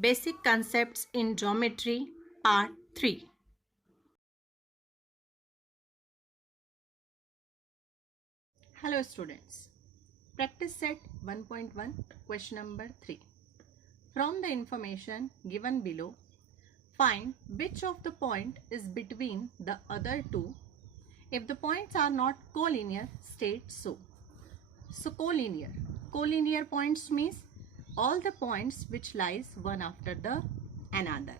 Basic Concepts in Geometry, Part 3. Hello students. Practice set 1.1, question number 3. From the information given below, find which of the point is between the other two. If the points are not collinear, state so. So collinear. Collinear points means all the points which lies one after the another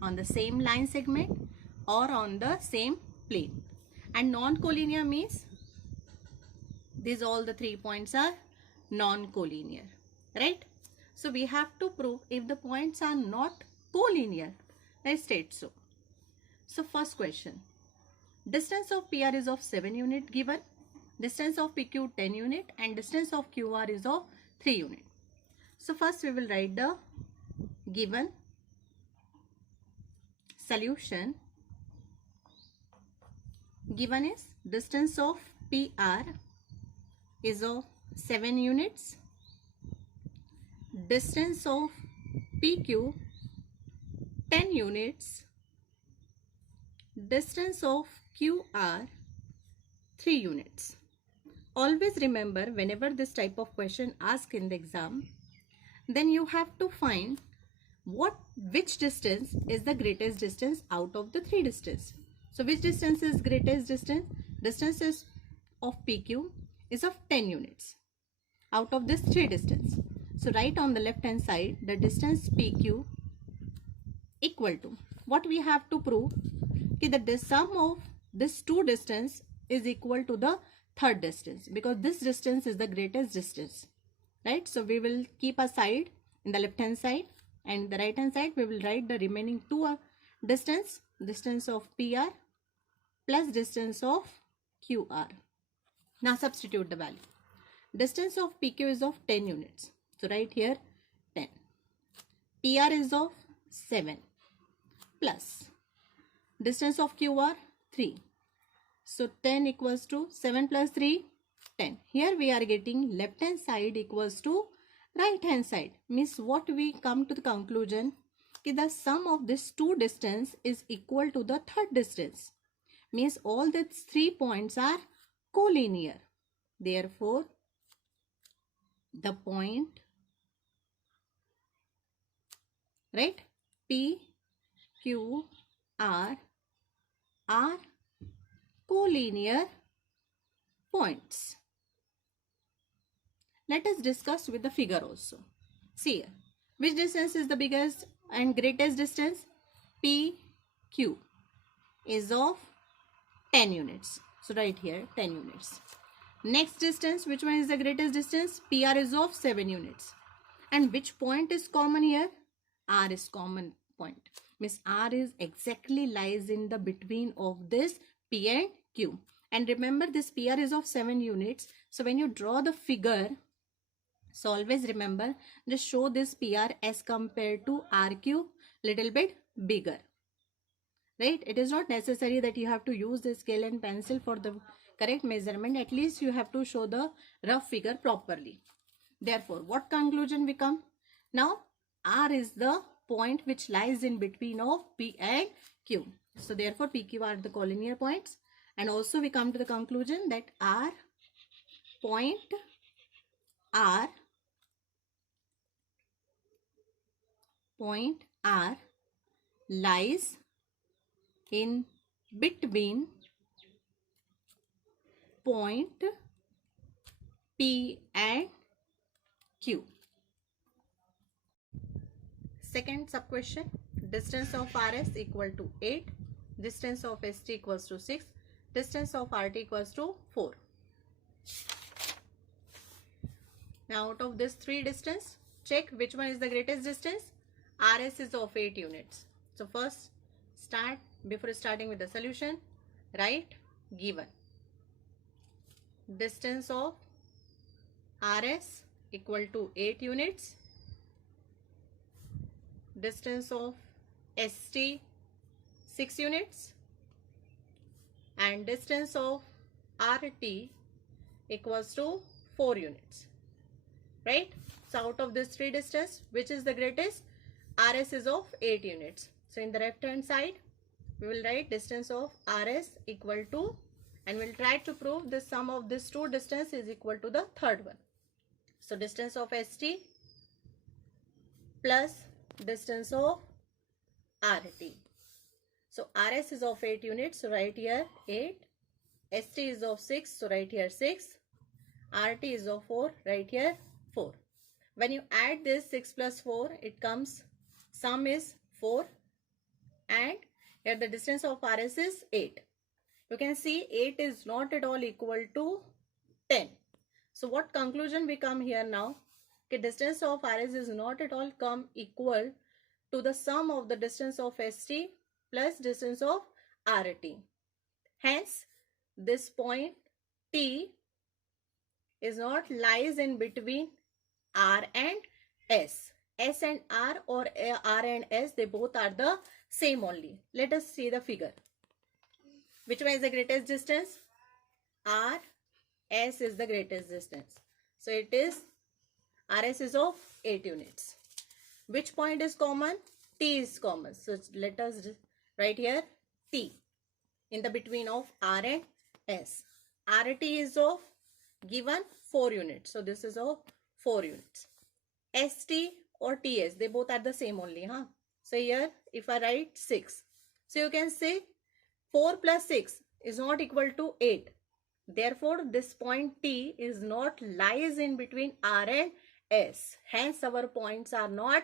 on the same line segment or on the same plane. And non-collinear means these all the 3 points are non-collinear, right? So we have to prove if the points are not collinear. Let's state so. So first question. Distance of PR is of 7 unit given. Distance of PQ 10 unit and distance of QR is of 3 unit. So first we will write the given solution. Given is distance of PR is of 7 units. Distance of PQ 10 units. Distance of QR 3 units. Always remember, whenever this type of question asked in the exam, then you have to find which distance is the greatest distance out of the 3 distance. So which distance is greatest distance? Distance is of PQ is of 10 units out of this 3 distance. So write on the left hand side the distance PQ equal to, what we have to prove, that the sum of this 2 distance is equal to the third distance, because this distance is the greatest distance, right? So we will keep aside in the left hand side, and the right hand side we will write the remaining 2 distance of PR plus distance of QR. Now substitute the value. Distance of PQ is of 10 units. So write here 10. PR is of 7 plus distance of QR 3. So 10 equals to 7 plus 3, 10. Here we are getting left hand side equals to right hand side. Means what we come to the conclusion, the sum of this 2 distance is equal to the third distance. Means all these 3 points are collinear. Therefore, the point, right, P, Q, R are collinear points. Let us discuss with the figure also. See here, which distance is the biggest and greatest distance? PQ is of 10 units. So write here 10 units. Next distance, which one is the greatest distance? PR is of 7 units. And which point is common here? R is common point. Means R is exactly lies in the between of this P and Q. And remember, this PR is of 7 units. So when you draw the figure, so always remember, just show this PR as compared to RQ little bit bigger. Right? It is not necessary that you have to use the scale and pencil for the correct measurement. At least you have to show the rough figure properly. Therefore, what conclusion we come? Now, R is the point which lies in between of P and Q. So therefore, PQ are the collinear points. And also we come to the conclusion that point R lies in between point P and Q. Second sub question, distance of RS equal to 8, distance of ST equals to 6, distance of RT equals to 4. Now out of this 3 distance, check which one is the greatest distance. RS is of 8 units. So first before starting with the solution, write given distance of RS equal to 8 units, distance of ST 6 units, and distance of RT equals to 4 units, right? So out of this 3 distance, which is the greatest? RS is of 8 units. So in the left hand side, we will write distance of RS equal to, and we'll try to prove the sum of these two distance is equal to the third one. So distance of ST plus distance of RT. So RS is of 8 units, so write here 8. ST is of 6, so write here 6. RT is of 4, write here 4. When you add this 6 plus 4, it comes, sum is 4, and here the distance of RS is 8. You can see 8 is not at all equal to 10. So what conclusion we come here now? Okay, distance of RS is not at all come equal to the sum of the distance of ST plus distance of RT. Hence, this point T is not lies in between R and S. S and R or R and S, they both are the same only. Let us see the figure. Which one is the greatest distance? R. S is the greatest distance. So it is RS is of 8 units. Which point is common? T is common. So let us write here T in the between of R and S. RT is of given 4 units. So this is of 4 units. ST or TS, they both are the same only. Huh? So here if I write 6. So you can say 4 plus 6 is not equal to 8. Therefore, this point T is not lies in between R and S. Hence, our points are not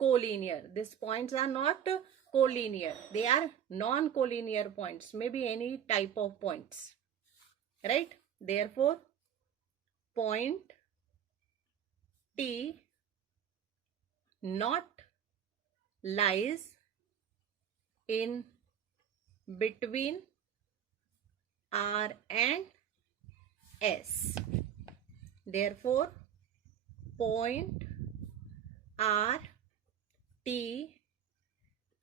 collinear. These points are not collinear. They are non-collinear points. Maybe any type of points. Right? Therefore, point T not lies in between R and S. Therefore, point R, T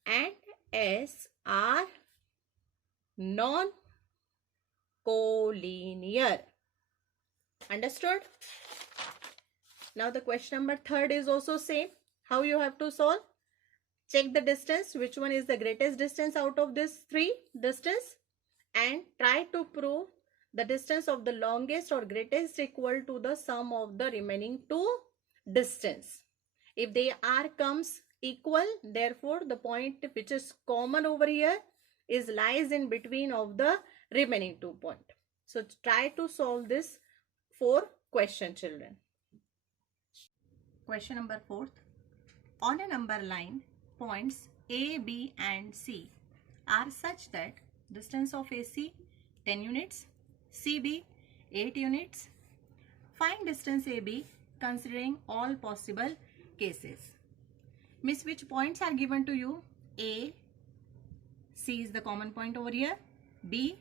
and S are non-collinear. Understood? Now the question number 3 is also same. How you have to solve? Check the distance. Which one is the greatest distance out of this 3 distance? And try to prove the distance of the longest or greatest equal to the sum of the remaining 2 distance. If they are comes equal, therefore the point which is common over here is lies in between of the remaining 2 point. So try to solve this 4 question, children. Question number 4. On a number line, points A, B and C are such that distance of AC 10 units, CB 8 units. Find distance AB considering all possible cases. Miss, which points are given to you? A, C is the common point over here. B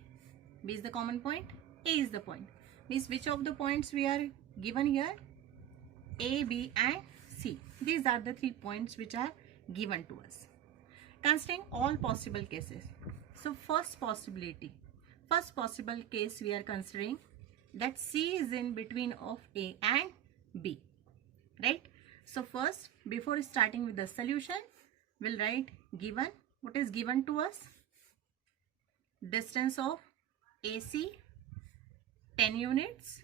is the common point. A is the point. Miss, which of the points we are given here? A, B and C. These are the 3 points which are given to us. Considering all possible cases. So first possible case we are considering that C is in between of A and B. Right? So first, before starting with the solution, we'll write given. What is given to us? Distance of AC 10 units.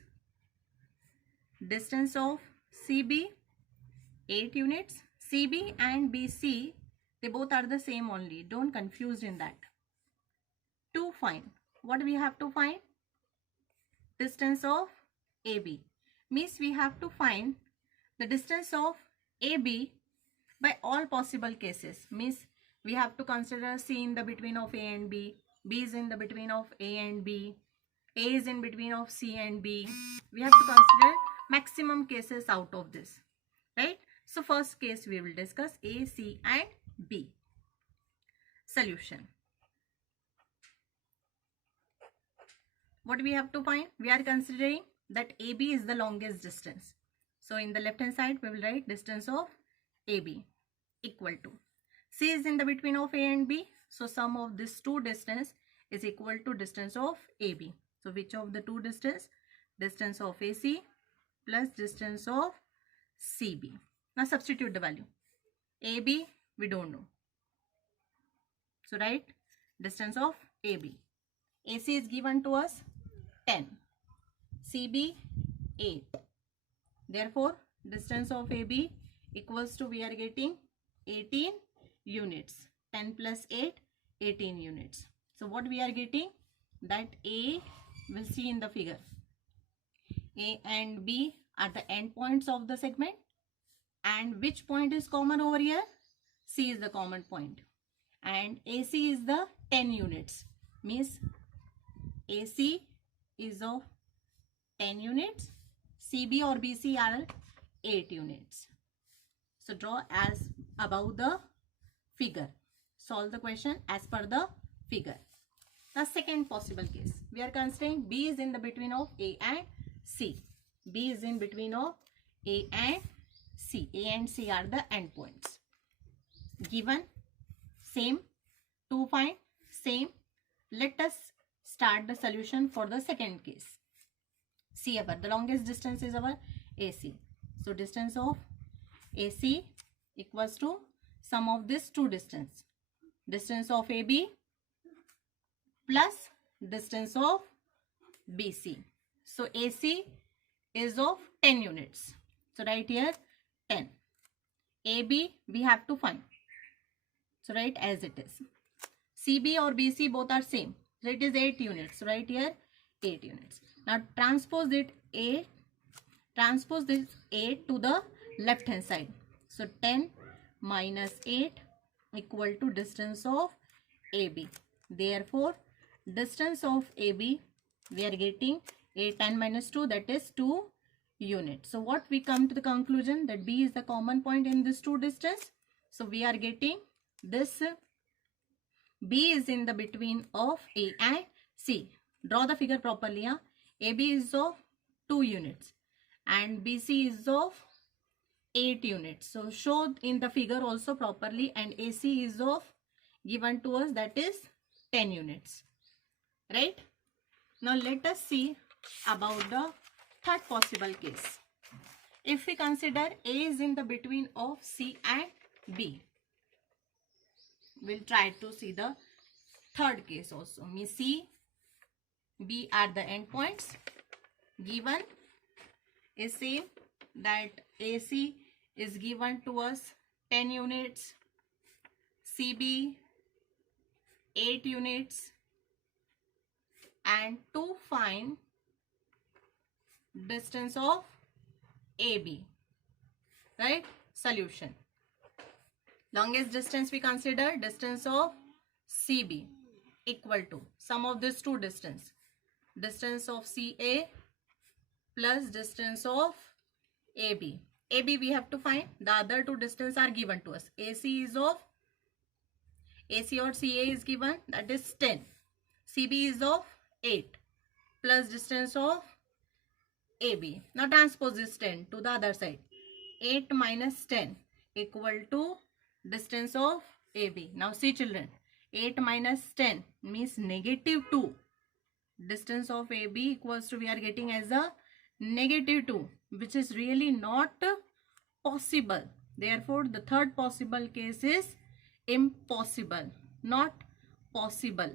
Distance of CB 8 units. CB and BC, they both are the same only. Don't confuse in that. To find, what we have to find? Distance of AB. Means we have to find the distance of AB by all possible cases. Means we have to consider C in the between of A and B. B is in the between of A and B. A is in between of C and B. We have to consider maximum cases out of this. Right? So first case we will discuss A, C and B. Solution. What we have to find? We are considering that AB is the longest distance. So in the left hand side we will write distance of AB equal to. C is in the between of A and B. So sum of this 2 distance is equal to distance of AB. So which of the 2 distance? Distance of AC plus distance of CB. Now substitute the value. AB We don't know. So write distance of AB. AC is given to us 10. CB 8. Therefore, distance of AB equals to, we are getting 18 units. 10 plus 8, 18 units. So what we are getting? That A, we'll see in the figure. A and B are the endpoints of the segment. And which point is common over here? C is the common point. And AC is the 10 units. Means AC is of 10 units. CB or BC are 8 units. So draw as above the figure. Solve the question as per the figure. The second possible case, we are considering B is in the between of A and C. B is in between of A and C. A and C are the endpoints. Given, same, to find, same. Let us start the solution for the second case. See, the longest distance is our AC. So distance of AC equals to sum of this two distance. Distance of AB plus distance of BC. So AC is of 10 units. So right here 10. AB we have to find. So write as it is. CB or BC both are same. So it is 8 units. So right here 8 units. Now transpose this 8 to the left hand side. So 10 minus 8 equal to distance of AB. Therefore, distance of AB, we are getting 10 minus 2, that is 2 units. So what we come to the conclusion that B is the common point in this two distance. So we are getting this B is in the between of A and C. Draw the figure properly. Huh? AB is of 2 units and BC is of 8 units. So show in the figure also properly, and AC is of given to us, that is 10 units. Right? Now let us see about the third possible case. If we consider A is in the between of C and B, we'll try to see the third case also. Means C, B are the endpoints. Given is same, that AC is given to us 10 units, CB 8 units, and to find distance of AB. Right? Solution. Longest distance we consider distance of CB equal to sum of these two distance. Distance of CA plus distance of AB. AB we have to find. The other two distance are given to us. AC is of, AC or CA is given, that is 10. CB is of 8 plus distance of AB. Now transpose this 10 to the other side. 8 minus 10 equal to distance of AB. Now see children, 8 minus 10 means negative 2. Distance of AB equals to, we are getting as a negative 2, which is really not possible. Therefore, the third possible case is impossible, not possible.